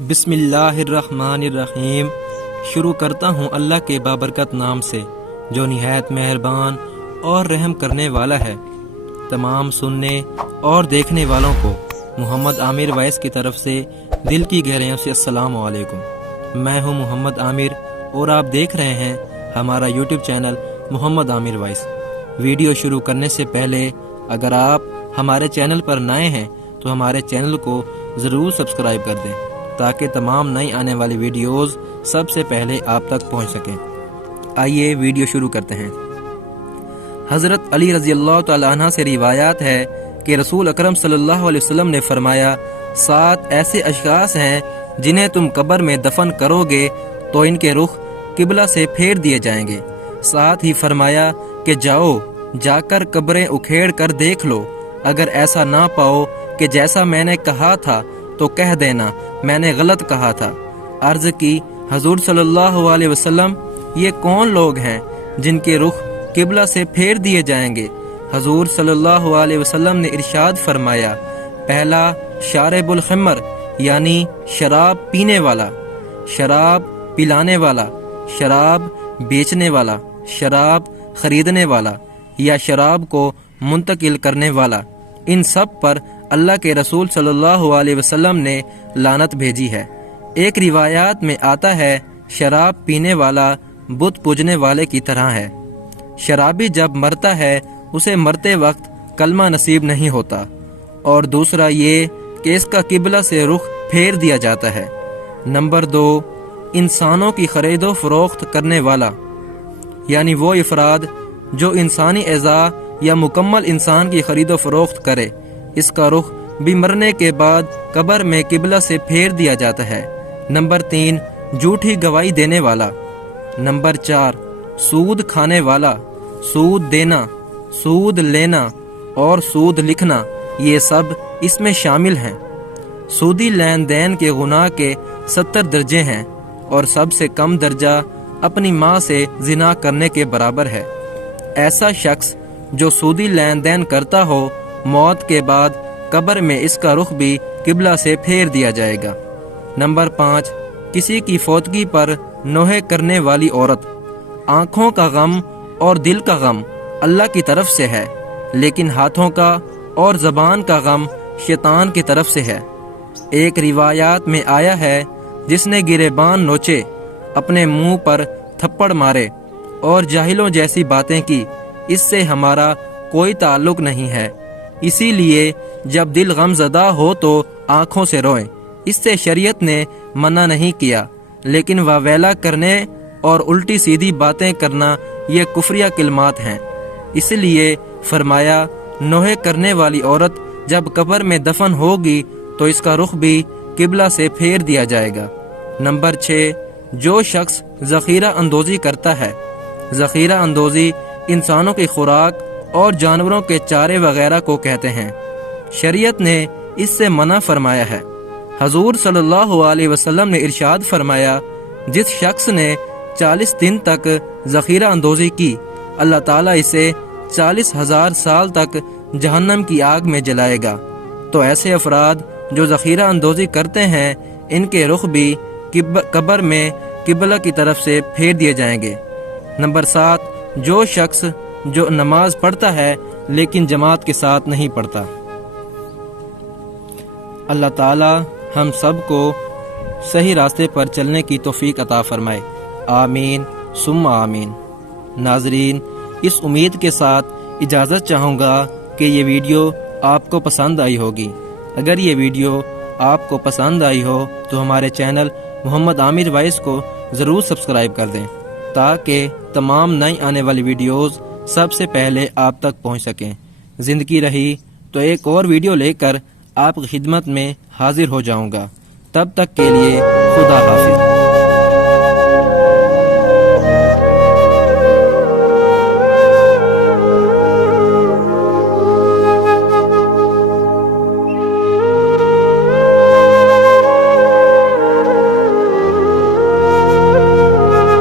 بسم اللہ الرحمن الرحیم۔ شروع کرتا ہوں اللہ کے بابرکت نام سے جو نہایت مہربان اور رحم کرنے والا ہے۔ تمام سننے اور دیکھنے والوں کو محمد عامر وائس کی طرف سے دل کی گہرائیوں سے السلام علیکم۔ میں ہوں محمد عامر اور آپ دیکھ رہے ہیں ہمارا یوٹیوب چینل محمد عامر وائس۔ ویڈیو شروع کرنے سے پہلے اگر آپ ہمارے چینل پر نئے ہیں تو ہمارے چینل کو ضرور سبسکرائب کر دیں تاکہ تمام نئی آنے والی ویڈیوز سب سے پہلے آپ تک پہنچ سکیں۔ آئیے ویڈیو شروع کرتے ہیں۔ حضرت علی رضی اللہ تعالی عنہ سے روایات ہے کہ رسول اکرم صلی اللہ علیہ وسلم نے فرمایا 7 ایسے اشخاص ہیں جنہیں تم قبر میں دفن کرو گے تو ان کے رخ قبلہ سے پھیر دیے جائیں گے۔ ساتھ ہی فرمایا کہ جاؤ جا کر قبریں اکھیڑ کر دیکھ لو، اگر ایسا نہ پاؤ کہ جیسا میں نے کہا تھا تو کہہ دینا میں نے غلط کہا تھا۔ عرض کی حضور صلی اللہ علیہ وسلم یہ کون لوگ ہیں جن کے رخ قبلہ سے پھیر دیے جائیں گے؟ حضور صلی اللہ علیہ وسلم نے ارشاد فرمایا، پہلا شارب الخمر یعنی شراب پینے والا، شراب پلانے والا، شراب بیچنے والا، شراب خریدنے والا یا شراب کو منتقل کرنے والا۔ ان سب پر اللہ کے رسول صلی اللہ علیہ وسلم نے لعنت بھیجی ہے۔ ایک روایات میں آتا ہے شراب پینے والا بت پوجنے والے کی طرح ہے۔ شرابی جب مرتا ہے اسے مرتے وقت کلمہ نصیب نہیں ہوتا، اور دوسرا یہ کہ اس کا قبلہ سے رخ پھیر دیا جاتا ہے۔ نمبر 2، انسانوں کی خرید و فروخت کرنے والا، یعنی وہ افراد جو انسانی اعضاء یا مکمل انسان کی خرید و فروخت کرے، اس کا رخ بھی مرنے کے بعد قبر میں قبلہ سے پھیر دیا جاتا ہے۔ نمبر 3، جھوٹی گواہی دینے والا۔ نمبر 4، سود کھانے والا، سود دینا، سود لینا اور سود لکھنا، یہ سب اس میں شامل ہیں۔ سودی لین دین کے گناہ کے 70 درجے ہیں اور سب سے کم درجہ اپنی ماں سے زنا کرنے کے برابر ہے۔ ایسا شخص جو سودی لین دین کرتا ہو، موت کے بعد قبر میں اس کا رخ بھی قبلہ سے پھیر دیا جائے گا۔ نمبر 5، کسی کی فوتگی پر نوحہ کرنے والی عورت۔ آنکھوں کا غم اور دل کا غم اللہ کی طرف سے ہے، لیکن ہاتھوں کا اور زبان کا غم شیطان کی طرف سے ہے۔ ایک روایات میں آیا ہے جس نے گریبان نوچے، اپنے منہ پر تھپڑ مارے اور جاہلوں جیسی باتیں کی، اس سے ہمارا کوئی تعلق نہیں ہے۔ اسی لیے جب دل غم زدہ ہو تو آنکھوں سے روئیں، اس سے شریعت نے منع نہیں کیا، لیکن واویلا کرنے اور الٹی سیدھی باتیں کرنا یہ کفریہ کلمات ہیں۔ اس لیے فرمایا نوحہ کرنے والی عورت جب قبر میں دفن ہوگی تو اس کا رخ بھی قبلہ سے پھیر دیا جائے گا۔ نمبر 6، جو شخص ذخیرہ اندوزی کرتا ہے۔ ذخیرہ اندوزی انسانوں کی خوراک اور جانوروں کے چارے وغیرہ کو کہتے ہیں۔ شریعت نے اس سے منع فرمایا ہے۔ حضور صلی اللہ علیہ وسلم نے ارشاد فرمایا، جس شخص نے 40 دن تک ذخیرہ اندوزی کی، اللہ تعالیٰ اسے 40,000 سال تک جہنم کی آگ میں جلائے گا۔ تو ایسے افراد جو ذخیرہ اندوزی کرتے ہیں، ان کے رخ بھی قبر میں قبلہ کی طرف سے پھیر دیے جائیں گے۔ نمبر 7، جو شخص جو نماز پڑھتا ہے لیکن جماعت کے ساتھ نہیں پڑھتا۔ اللہ تعالی ہم سب کو صحیح راستے پر چلنے کی توفیق عطا فرمائے، آمین ثم آمین۔ ناظرین، اس امید کے ساتھ اجازت چاہوں گا کہ یہ ویڈیو آپ کو پسند آئی ہوگی۔ اگر یہ ویڈیو آپ کو پسند آئی ہو تو ہمارے چینل محمد عامر وائس کو ضرور سبسکرائب کر دیں تاکہ تمام نئی آنے والی ویڈیوز سب سے پہلے آپ تک پہنچ سکیں۔ زندگی رہی تو ایک اور ویڈیو لے کر آپ کی خدمت میں حاضر ہو جاؤں گا۔ تب تک کے لیے خدا حافظ۔